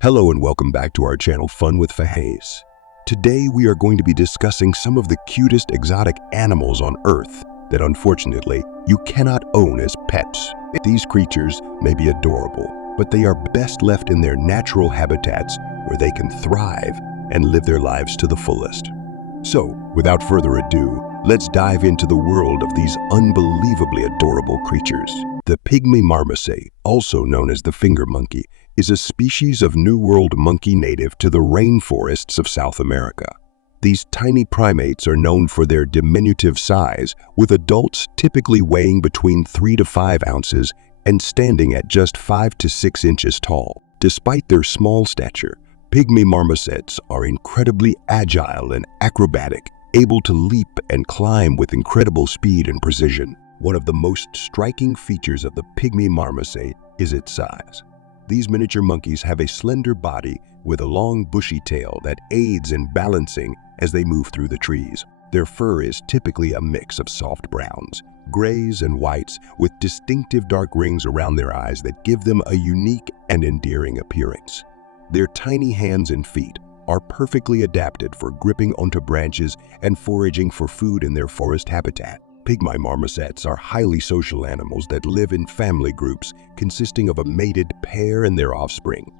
Hello and welcome back to our channel Fun with Fahaz. Today we are going to be discussing some of the cutest exotic animals on Earth that unfortunately you cannot own as pets. These creatures may be adorable, but they are best left in their natural habitats where they can thrive and live their lives to the fullest. So, without further ado, let's dive into the world of these unbelievably adorable creatures. The pygmy marmoset, also known as the finger monkey, is a species of New World monkey native to the rainforests of South America. These tiny primates are known for their diminutive size, with adults typically weighing between 3 to 5 ounces and standing at just 5 to 6 inches tall. Despite their small stature, pygmy marmosets are incredibly agile and acrobatic, able to leap and climb with incredible speed and precision. One of the most striking features of the pygmy marmoset is its size. These miniature monkeys have a slender body with a long bushy tail that aids in balancing as they move through the trees. Their fur is typically a mix of soft browns, grays, and whites with distinctive dark rings around their eyes that give them a unique and endearing appearance. Their tiny hands and feet are perfectly adapted for gripping onto branches and foraging for food in their forest habitat. Pygmy marmosets are highly social animals that live in family groups consisting of a mated pair and their offspring.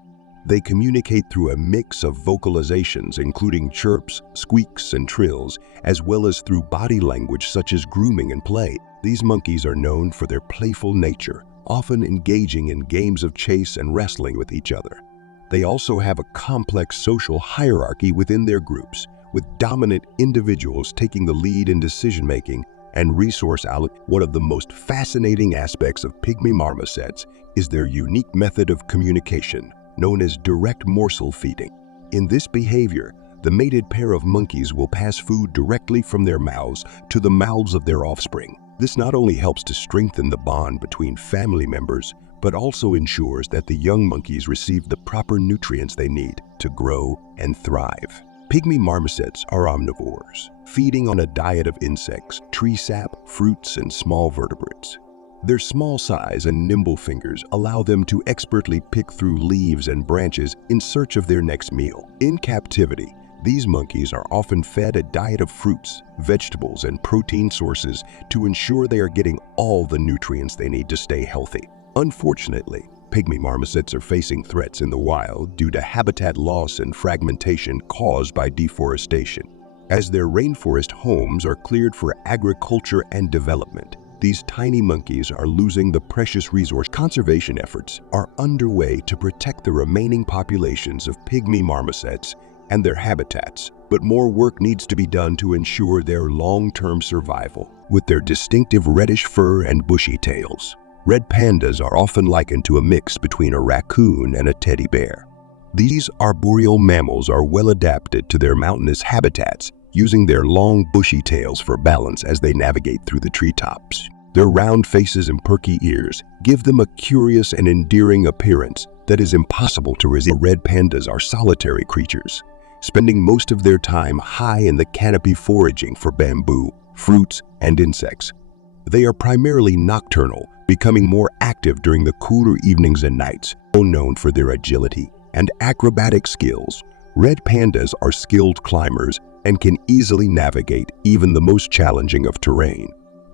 They communicate through a mix of vocalizations including chirps, squeaks, and trills, as well as through body language such as grooming and play. These monkeys are known for their playful nature, often engaging in games of chase and wrestling with each other. They also have a complex social hierarchy within their groups, with dominant individuals taking the lead in decision-making and resource allocation. One of the most fascinating aspects of pygmy marmosets is their unique method of communication, known as direct morsel feeding. In this behavior, the mated pair of monkeys will pass food directly from their mouths to the mouths of their offspring. This not only helps to strengthen the bond between family members, but also ensures that the young monkeys receive the proper nutrients they need to grow and thrive. Pygmy marmosets are omnivores, feeding on a diet of insects, tree sap, fruits, and small vertebrates. Their small size and nimble fingers allow them to expertly pick through leaves and branches in search of their next meal. In captivity, these monkeys are often fed a diet of fruits, vegetables, and protein sources to ensure they are getting all the nutrients they need to stay healthy. Unfortunately, pygmy marmosets are facing threats in the wild due to habitat loss and fragmentation caused by deforestation. As their rainforest homes are cleared for agriculture and development, these tiny monkeys are losing the precious resource. Conservation efforts are underway to protect the remaining populations of pygmy marmosets and their habitats, but more work needs to be done to ensure their long-term survival. With their distinctive reddish fur and bushy tails, red pandas are often likened to a mix between a raccoon and a teddy bear. These arboreal mammals are well adapted to their mountainous habitats, using their long bushy tails for balance as they navigate through the treetops. Their round faces and perky ears give them a curious and endearing appearance that is impossible to resist. Red pandas are solitary creatures, spending most of their time high in the canopy foraging for bamboo, fruits, and insects. They are primarily nocturnal, becoming more active during the cooler evenings and nights. Known for their agility and acrobatic skills, red pandas are skilled climbers and can easily navigate even the most challenging of terrain.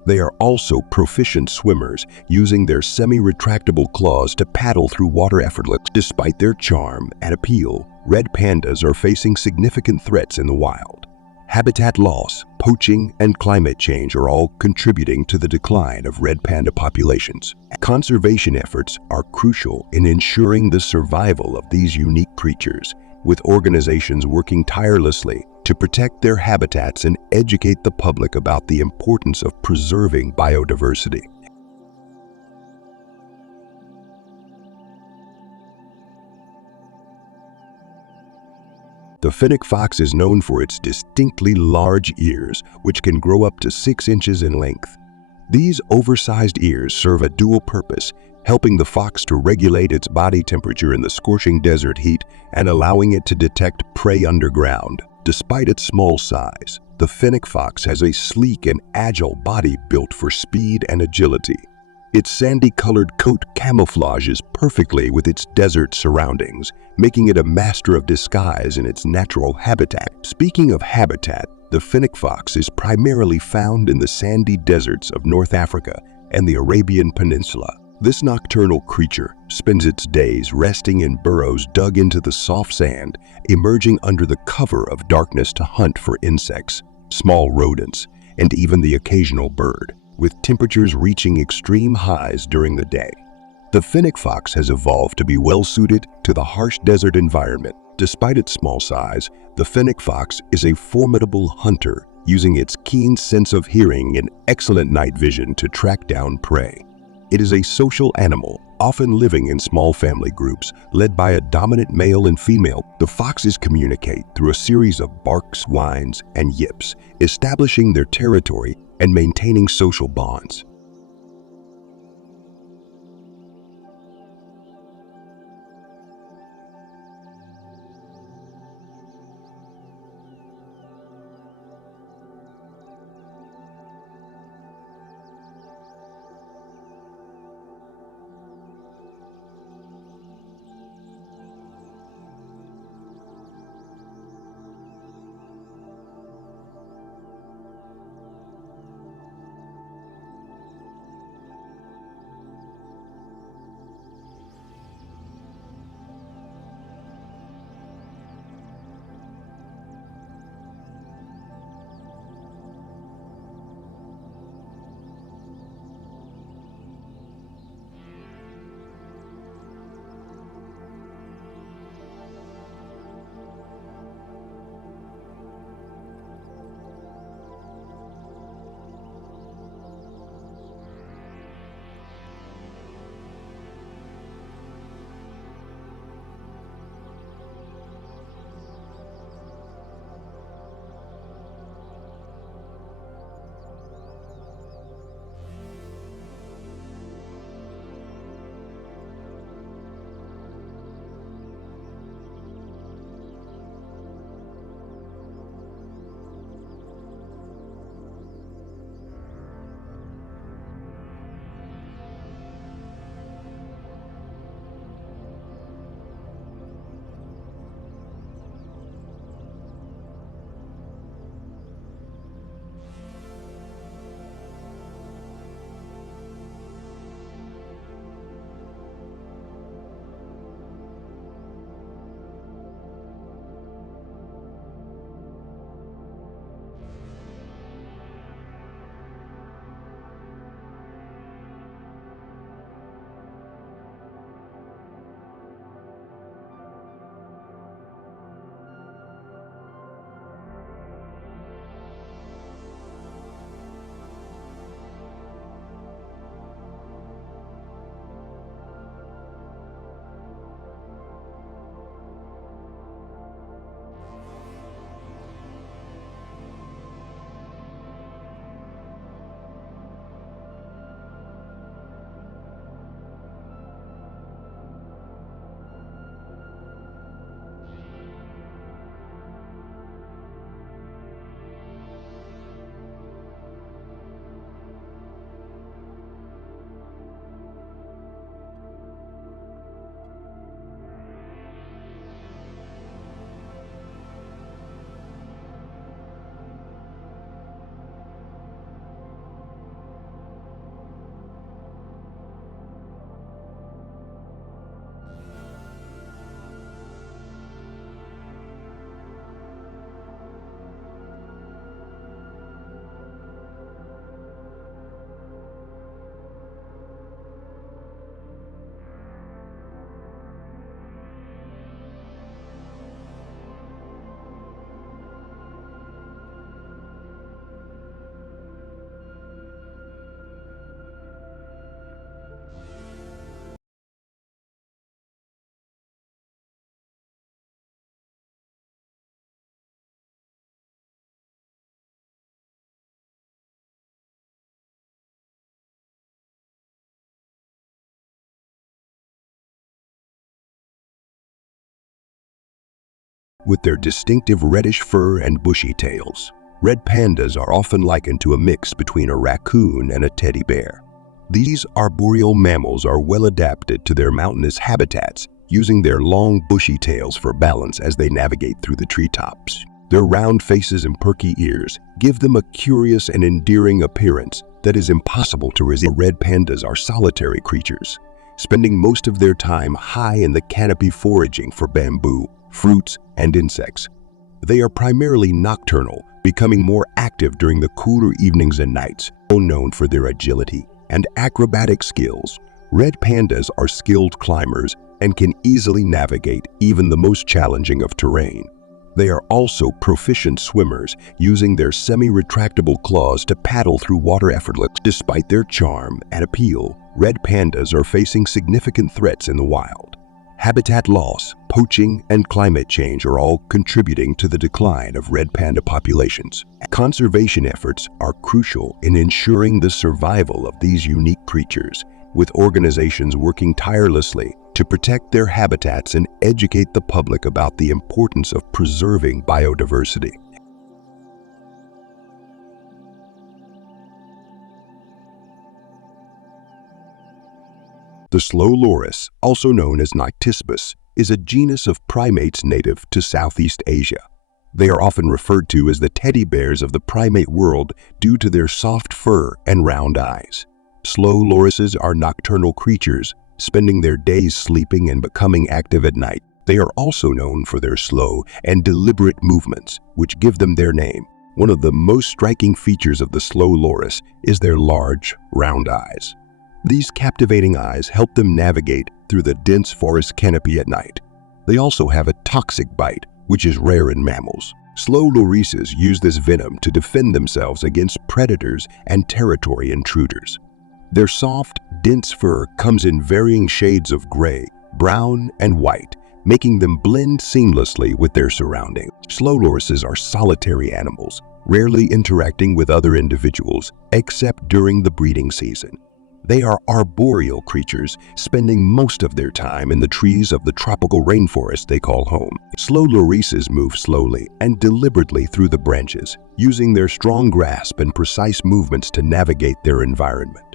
They are also proficient swimmers, using their semi-retractable claws to paddle through water effortlessly. Despite their charm and appeal, red pandas are facing significant threats in the wild. Habitat loss, poaching, and climate change are all contributing to the decline of red panda populations. Conservation efforts are crucial in ensuring the survival of these unique creatures, with organizations working tirelessly to protect their habitats and educate the public about the importance of preserving biodiversity. The fennec fox is known for its distinctly large ears, which can grow up to 6 inches in length. These oversized ears serve a dual purpose, helping the fox to regulate its body temperature in the scorching desert heat and allowing it to detect prey underground. Despite its small size, the fennec fox has a sleek and agile body built for speed and agility. Its sandy-colored coat camouflages perfectly with its desert surroundings, making it a master of disguise in its natural habitat. Speaking of habitat, the fennec fox is primarily found in the sandy deserts of North Africa and the Arabian Peninsula. This nocturnal creature spends its days resting in burrows dug into the soft sand, emerging under the cover of darkness to hunt for insects, small rodents, and even the occasional bird, with temperatures reaching extreme highs during the day. The fennec fox has evolved to be well-suited to the harsh desert environment. Despite its small size, the fennec fox is a formidable hunter, using its keen sense of hearing and excellent night vision to track down prey. It is a social animal, often living in small family groups, led by a dominant male and female. The foxes communicate through a series of barks, whines, and yips, establishing their territory and maintaining social bonds. With their distinctive reddish fur and bushy tails, red pandas are often likened to a mix between a raccoon and a teddy bear. These arboreal mammals are well adapted to their mountainous habitats, using their long bushy tails for balance as they navigate through the treetops. Their round faces and perky ears give them a curious and endearing appearance that is impossible to resist. Red pandas are solitary creatures, spending most of their time high in the canopy foraging for bamboo, fruits, and insects. They are primarily nocturnal, becoming more active during the cooler evenings and nights. Known for their agility and acrobatic skills, red pandas are skilled climbers and can easily navigate even the most challenging of terrain. They are also proficient swimmers, using their semi-retractable claws to paddle through water effortlessly. Despite their charm and appeal, red pandas are facing significant threats in the wild. Habitat loss, poaching, and climate change are all contributing to the decline of red panda populations. Conservation efforts are crucial in ensuring the survival of these unique creatures, with organizations working tirelessly to protect their habitats and educate the public about the importance of preserving biodiversity. The slow loris, also known as Nyctispus, is a genus of primates native to Southeast Asia. They are often referred to as the teddy bears of the primate world due to their soft fur and round eyes. Slow lorises are nocturnal creatures, spending their days sleeping and becoming active at night. They are also known for their slow and deliberate movements, which give them their name. One of the most striking features of the slow loris is their large, round eyes. These captivating eyes help them navigate through the dense forest canopy at night. They also have a toxic bite, which is rare in mammals. Slow lorises use this venom to defend themselves against predators and territory intruders. Their soft, dense fur comes in varying shades of gray, brown, and white, making them blend seamlessly with their surroundings. Slow lorises are solitary animals, rarely interacting with other individuals except during the breeding season. They are arboreal creatures, spending most of their time in the trees of the tropical rainforest they call home. Slow lorises move slowly and deliberately through the branches, using their strong grasp and precise movements to navigate their environment.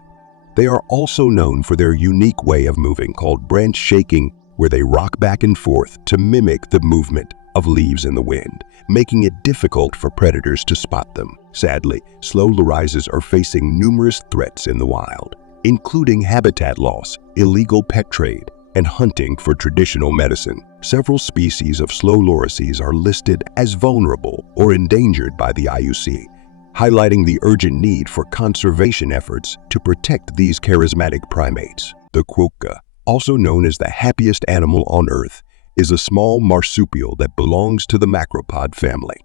They are also known for their unique way of moving called branch shaking, where they rock back and forth to mimic the movement of leaves in the wind, making it difficult for predators to spot them. Sadly, slow lorises are facing numerous threats in the wild, including habitat loss, illegal pet trade, and hunting for traditional medicine. Several species of slow lorises are listed as vulnerable or endangered by the IUC, highlighting the urgent need for conservation efforts to protect these charismatic primates. The quokka, also known as the happiest animal on Earth, is a small marsupial that belongs to the macropod family.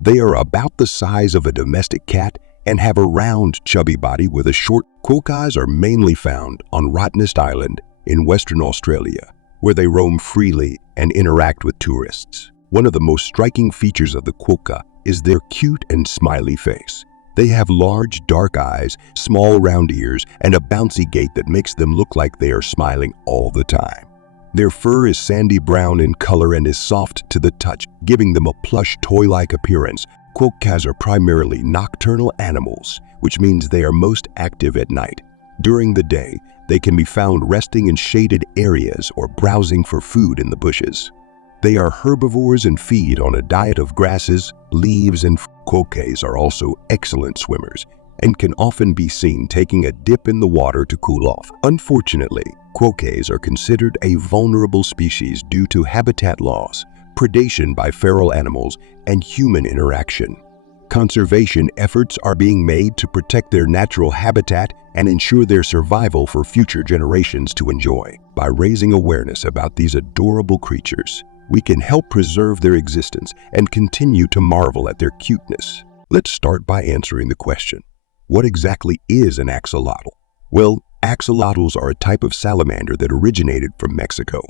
They are about the size of a domestic cat and have a round, chubby body with a short. Quokkas are mainly found on Rottnest Island in Western Australia, where they roam freely and interact with tourists. One of the most striking features of the quokka is their cute and smiley face. They have large, dark eyes, small, round ears, and a bouncy gait that makes them look like they are smiling all the time. Their fur is sandy brown in color and is soft to the touch, giving them a plush, toy-like appearance. Quokkas are primarily nocturnal animals, which means they are most active at night. During the day, they can be found resting in shaded areas or browsing for food in the bushes. They are herbivores and feed on a diet of grasses, leaves, and quokkas are also excellent swimmers and can often be seen taking a dip in the water to cool off. Unfortunately, quokkas are considered a vulnerable species due to habitat loss, predation by feral animals, and human interaction. Conservation efforts are being made to protect their natural habitat and ensure their survival for future generations to enjoy. By raising awareness about these adorable creatures, we can help preserve their existence and continue to marvel at their cuteness. Let's start by answering the question, what exactly is an axolotl? Well, axolotls are a type of salamander that originated from Mexico.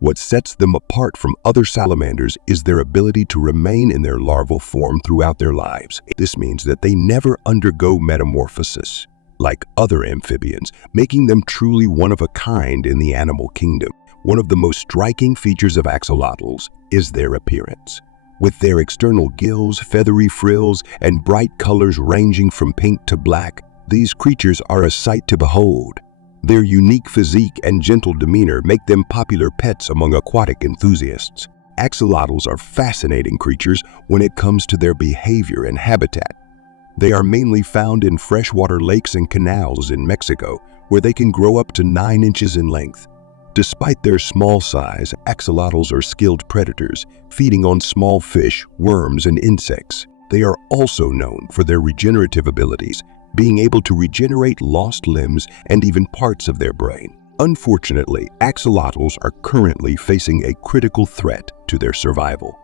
What sets them apart from other salamanders is their ability to remain in their larval form throughout their lives. This means that they never undergo metamorphosis, like other amphibians, making them truly one of a kind in the animal kingdom. One of the most striking features of axolotls is their appearance. With their external gills, feathery frills, and bright colors ranging from pink to black, These creatures are a sight to behold. Their unique physique and gentle demeanor make them popular pets among aquatic enthusiasts. Axolotls are fascinating creatures when it comes to their behavior and habitat. They are mainly found in freshwater lakes and canals in Mexico, where they can grow up to 9 inches in length. Despite their small size, axolotls are skilled predators, feeding on small fish, worms, and insects. They are also known for their regenerative abilities, being able to regenerate lost limbs and even parts of their brain. Unfortunately, axolotls are currently facing a critical threat to their survival.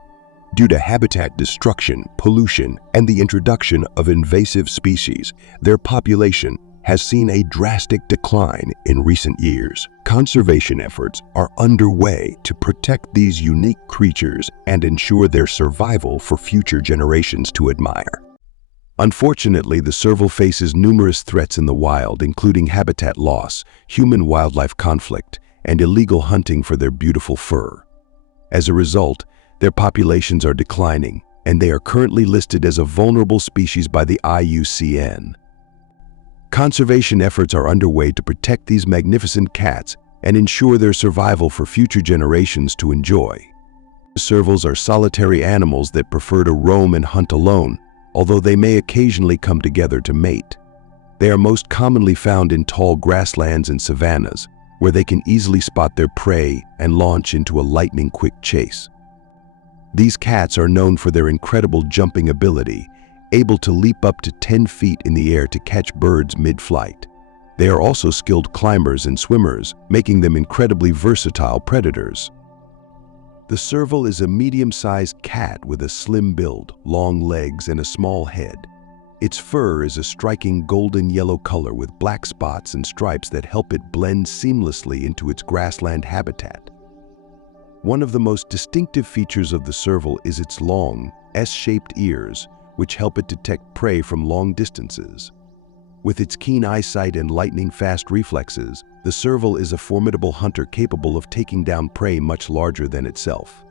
Due to habitat destruction, pollution, and the introduction of invasive species, their population has seen a drastic decline in recent years. Conservation efforts are underway to protect these unique creatures and ensure their survival for future generations to admire. Unfortunately, the serval faces numerous threats in the wild, including habitat loss, human-wildlife conflict, and illegal hunting for their beautiful fur. As a result, their populations are declining, and they are currently listed as a vulnerable species by the IUCN. Conservation efforts are underway to protect these magnificent cats and ensure their survival for future generations to enjoy. Servals are solitary animals that prefer to roam and hunt alone, although they may occasionally come together to mate. They are most commonly found in tall grasslands and savannas, where they can easily spot their prey and launch into a lightning-quick chase. These cats are known for their incredible jumping ability, able to leap up to 10 feet in the air to catch birds mid-flight. They are also skilled climbers and swimmers, making them incredibly versatile predators. The serval is a medium-sized cat with a slim build, long legs, and a small head. Its fur is a striking golden yellow color with black spots and stripes that help it blend seamlessly into its grassland habitat. One of the most distinctive features of the serval is its long, S-shaped ears, which help it detect prey from long distances. With its keen eyesight and lightning-fast reflexes, the serval is a formidable hunter capable of taking down prey much larger than itself.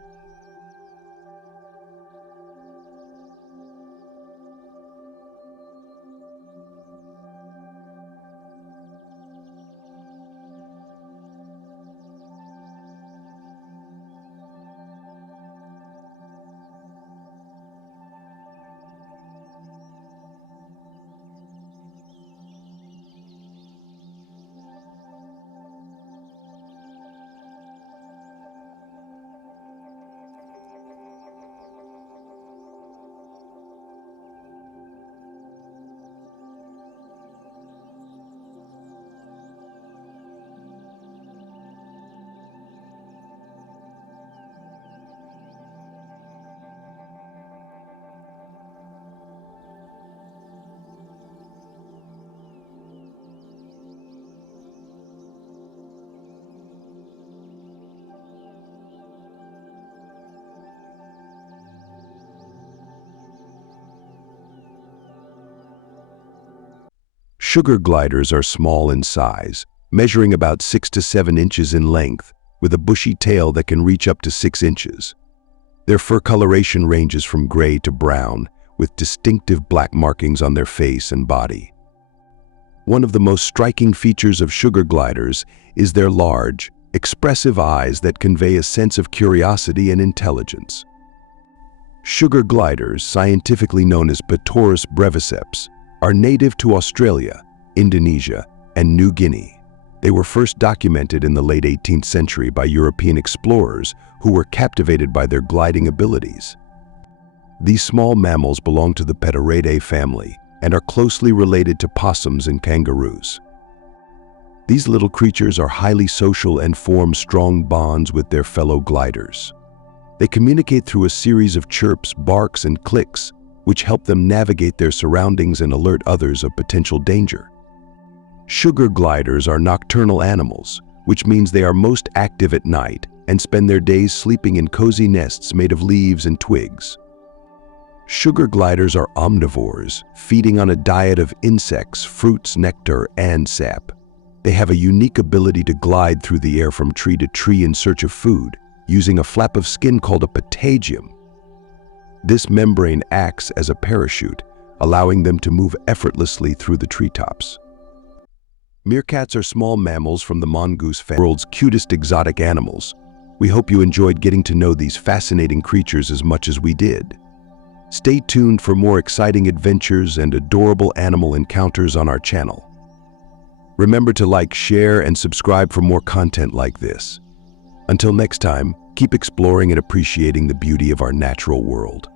Sugar gliders are small in size, measuring about 6 to 7 inches in length, with a bushy tail that can reach up to 6 inches. Their fur coloration ranges from gray to brown, with distinctive black markings on their face and body. One of the most striking features of sugar gliders is their large, expressive eyes that convey a sense of curiosity and intelligence. Sugar gliders, scientifically known as Petaurus breviceps, are native to Australia, Indonesia, and New Guinea. They were first documented in the late 18th century by European explorers who were captivated by their gliding abilities. These small mammals belong to the Petauridae family and are closely related to possums and kangaroos. These little creatures are highly social and form strong bonds with their fellow gliders. They communicate through a series of chirps, barks, and clicks, which help them navigate their surroundings and alert others of potential danger. Sugar gliders are nocturnal animals, which means they are most active at night and spend their days sleeping in cozy nests made of leaves and twigs. Sugar gliders are omnivores, feeding on a diet of insects, fruits, nectar, and sap. They have a unique ability to glide through the air from tree to tree in search of food, using a flap of skin called a patagium. This membrane acts as a parachute, allowing them to move effortlessly through the treetops. Meerkats are small mammals from the mongoose family, world's cutest exotic animals. We hope you enjoyed getting to know these fascinating creatures as much as we did. Stay tuned for more exciting adventures and adorable animal encounters on our channel. Remember to like, share, and subscribe for more content like this. Until next time, keep exploring and appreciating the beauty of our natural world.